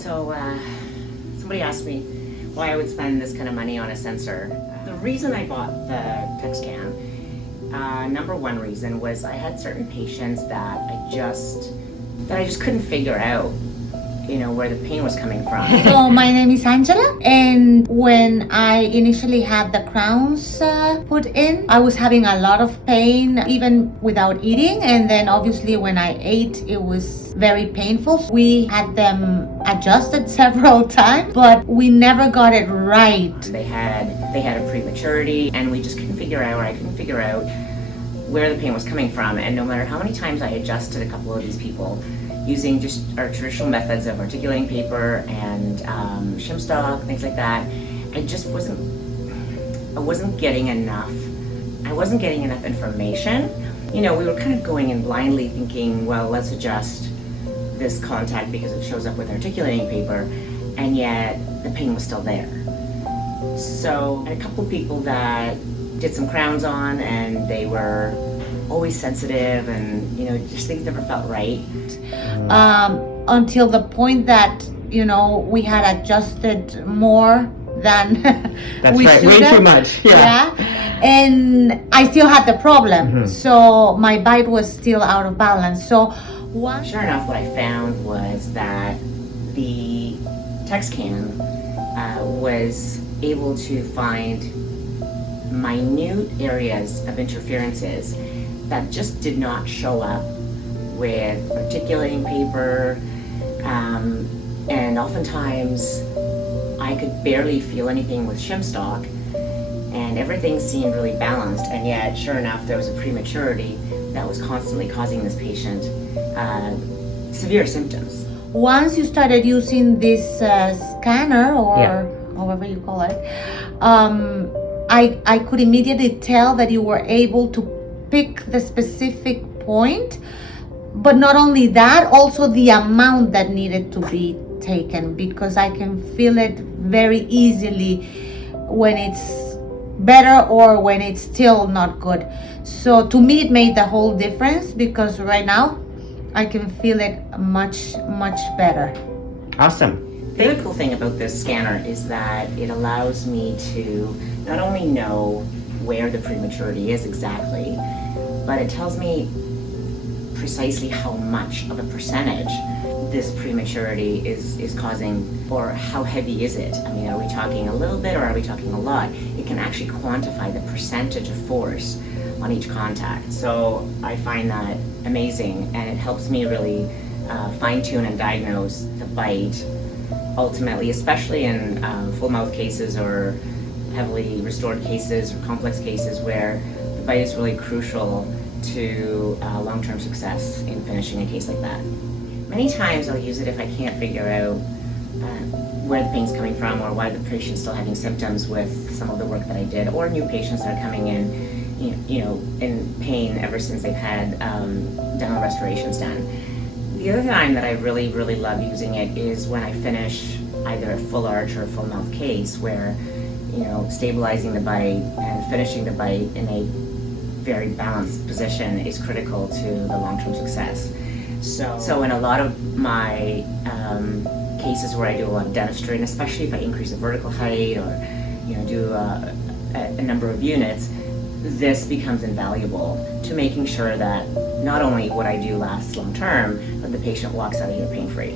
Somebody asked me why I would spend this kind of money on a sensor. The reason I bought the TekScan, number one reason was I had certain patients that I just couldn't figure out, where the pain was coming from. So my name is Angela, and when I initially had the crowns put in, I was having a lot of pain even without eating, and then obviously when I ate it was very painful. We had them adjusted several times, but we never got it right. They had a prematurity, and we just couldn't figure out, or I couldn't figure out where the pain was coming from. And no matter how many times I adjusted a couple of these people using just our traditional methods of articulating paper and shim stock, things like that, I wasn't getting enough information. We were kind of going in blindly thinking, well, let's adjust this contact because it shows up with articulating paper, and yet the pain was still there. So I had a couple of people that did some crowns on, and they were always sensitive, and just things never felt right. Until the point that we had adjusted more than That's we right, should way have. too much. Yeah. And I still had the problem. So my bite was still out of balance. So Sure enough, what I found was that the TekScan was able to find minute areas of interferences that just did not show up with articulating paper, and oftentimes I could barely feel anything with shim stock, and everything seemed really balanced, and yet sure enough there was a prematurity that was constantly causing this patient severe symptoms. once you started using this scanner, or however you call it, I could immediately tell that you were able to pick the specific point, but not only that, also the amount that needed to be taken, because I can feel it very easily when it's better or when it's still not good. So to me it made the whole difference, because right now I can feel it much better. Awesome. The other cool thing about this scanner is that it allows me to not only know where the prematurity is exactly, but it tells me precisely how much of a percentage this prematurity is causing, or how heavy is it. I mean, are we talking a little bit or are we talking a lot? It can actually quantify the percentage of force on each contact. So I find that amazing, and it helps me really fine-tune and diagnose the bite ultimately, especially in full mouth cases or heavily restored cases or complex cases where the bite is really crucial to long-term success in finishing a case like that. Many times I'll use it if I can't figure out where the pain's coming from, or why the patient's still having symptoms with some of the work that I did, or new patients that are coming in, in pain ever since they've had dental restorations done. The other time that I really love using it is when I finish either a full arch or a full mouth case, where stabilizing the bite and finishing the bite in a very balanced position is critical to the long-term success. So in a lot of my cases where I do a lot of dentistry, and especially if I increase the vertical height or do a number of units, this becomes invaluable to making sure that not only what I do lasts long-term, but the patient walks out of here pain-free.